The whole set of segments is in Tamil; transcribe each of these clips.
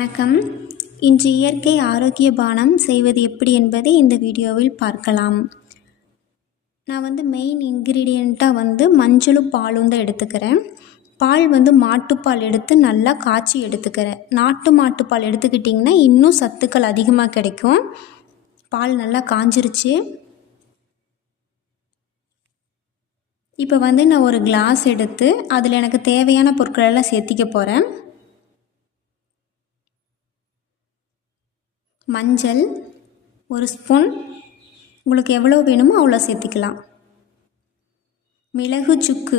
வணக்கம். இன்று இயற்கை ஆரோக்கிய பானம் செய்வது எப்படி என்பதை இந்த வீடியோவில் பார்க்கலாம். நான் மெயின் இன்க்ரீடியண்ட்டாக மஞ்சளும் பாலும் தான் எடுத்துக்கிறேன். பால் மாட்டுப்பால் எடுத்து நல்லா காய்ச்சி எடுத்துக்கிறேன். நாட்டு மாட்டுப்பால் எடுத்துக்கிட்டிங்கன்னா இன்னும் சத்துக்கள் அதிகமாக கிடைக்கும். பால் நல்லா காஞ்சிருச்சு. இப்போ நான் ஒரு கிளாஸ் எடுத்து அதில் எனக்கு தேவையான பொருட்களெல்லாம் சேர்த்திக்க போகிறேன். மஞ்சள் 1 ஸ்பூன், உங்களுக்கு எவ்வளோ வேணுமோ அவ்வளோ சேர்த்திக்கலாம். மிளகு, சுக்கு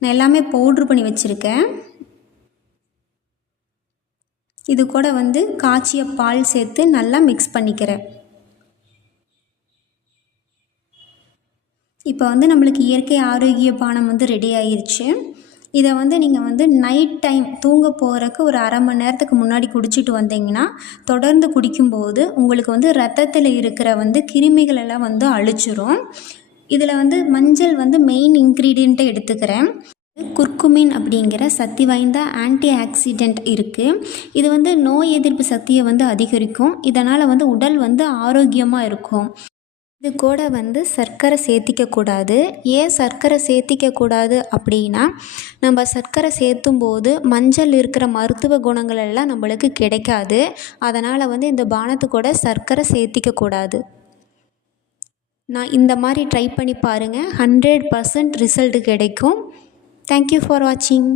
நான் எல்லாமே பவுட்ரு பண்ணி வச்சுருக்கேன். இது கூட காய்ச்சிய பால் சேர்த்து நல்லா மிக்ஸ் பண்ணிக்கிறேன். இப்போ நம்மளுக்கு இயற்கை ஆரோக்கிய பானம் ரெடி ஆயிடுச்சு. இதை நீங்கள் நைட் டைம் தூங்க போகிறக்கு ஒரு அரை மணி நேரத்துக்கு முன்னாடி குடிச்சிட்டு வந்தீங்கன்னா தொடர்ந்து குடிக்கும்போது உங்களுக்கு ரத்தத்தில் இருக்கிற கிருமிகள் எல்லாம் அழிச்சிரும். இதில் மஞ்சள் மெயின் இன்க்ரீடியண்ட்டை எடுத்துக்கிறேன். குர்குமின் அப்படிங்கிற சக்தி வாய்ந்த ஆன்டி ஆக்சிடெண்ட் இருக்குது. இது நோய் எதிர்ப்பு சக்தியை அதிகரிக்கும். இதனால் உடல் ஆரோக்கியமாக இருக்கும். இது கூட சர்க்கரை சேர்த்திக்கக்கூடாது. ஏன் சர்க்கரை சேர்த்திக்கக்கூடாது அப்படின்னா, நம்ம சர்க்கரை சேர்த்தும் போது மஞ்சள் இருக்கிற மருத்துவ குணங்கள் எல்லாம் நம்மளுக்கு கிடைக்காது. அதனால் இந்த பானத்து கூட சர்க்கரை சேர்த்திக்கக்கூடாது. நான் இந்த மாதிரி ட்ரை பண்ணி பாருங்கள். 100% ரிசல்ட் கிடைக்கும். தேங்க்யூ ஃபார் வாட்சிங்.